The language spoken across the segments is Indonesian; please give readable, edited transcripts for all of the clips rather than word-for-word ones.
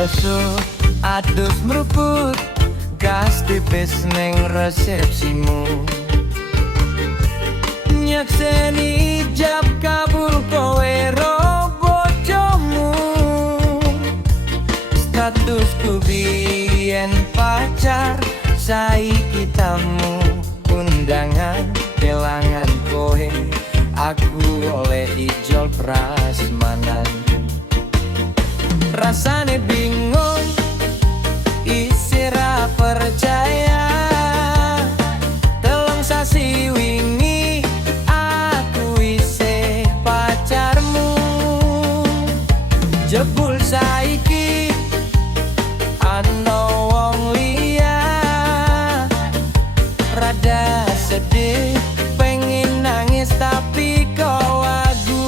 esuk adus mruput gas tipis ning resepsimu. Nyakseni ijab kabul kowe ro bojomu. Statusku biyen pacar, saiki tamu undangan kelangan kowe. Aku oleh ijol prasmanan. Rasane bingung, isi ra percaya. Telung sasi wingi aku isih pacarmu. Jebul saiki ana wong liya. Rada sedih pengen nangis tapi kau wagu.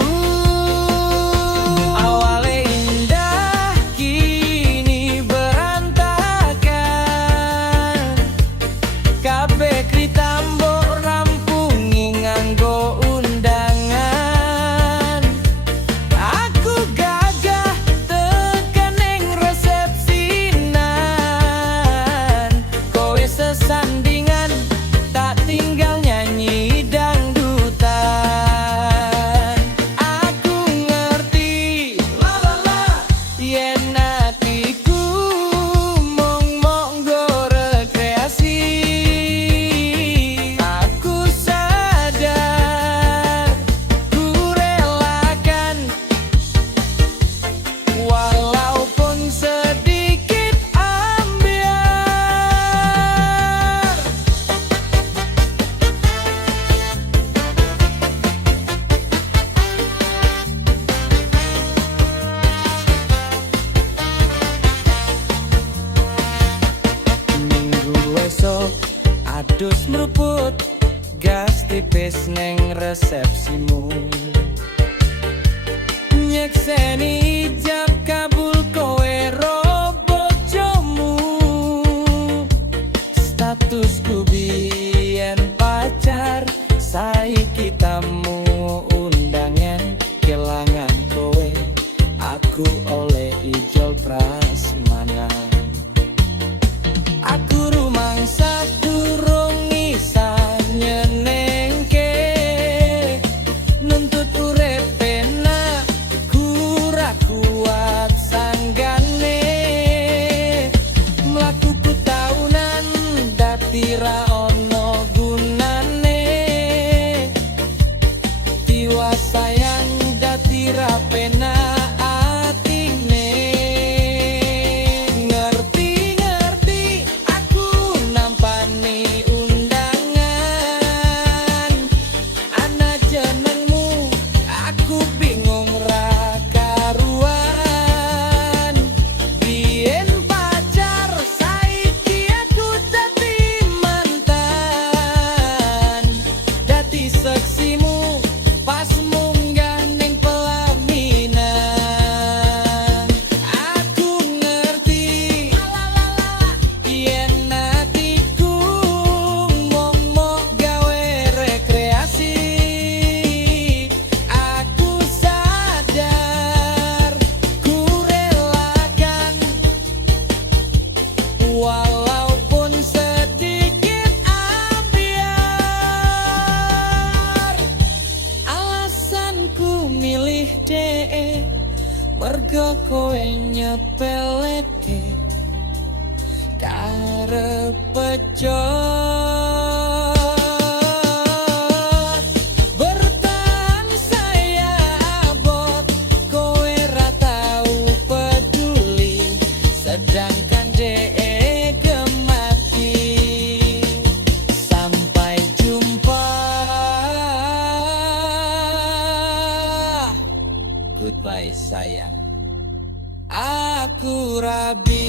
Awale indah kini berantakan. Kabeh kritambo rampungi nganggo undangan. Aku gagah tekan ning resepsinan. Kowe sesandingan tak tinggal nyanyi dangdutan. Aku ngerti yen atiku mung go rekreasi. Aku sadar ku relakan walaupun sedikit ambiar. Minggu esok adus mruput gas tipis neng resepsimu. Nyekseni ijab kabul kowe ro bojomu. Statusku biyen pacar, saiki tamu undangan kelangan kowe. Aku oleh ijol prasmanan. Aku rumangsa durung isa nyenengke. Nuntut urip penak kura kuat sanggane. Mlakuku taunan dadi ra ono gunane. Tiwas sayang dadi ra penak atine. Ngerti-ngerti aku nampani undangan. Ana jenengmu aku bingung ra karuan. Biyen pacar saiki aku dadi mantan. Dadi seksimu pas munggah ning pelaminan. Aku ngerti yen atiku mung gawe rekreasi. Aku sadar ku relakan walaupun sedikit ambiar. Alasanku milih DE mergo kowe nyepeleke karep pejot. Bertahan saya abot, kowe ra tau peduli. Sedangkan DE gemati. Sampai jumpa. Goodbye sayang. Aku rabi.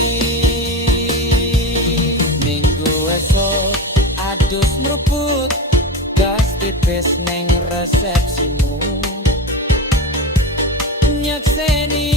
Minggu esok adus mruput gas tipis neng resepsimu. Nyakseni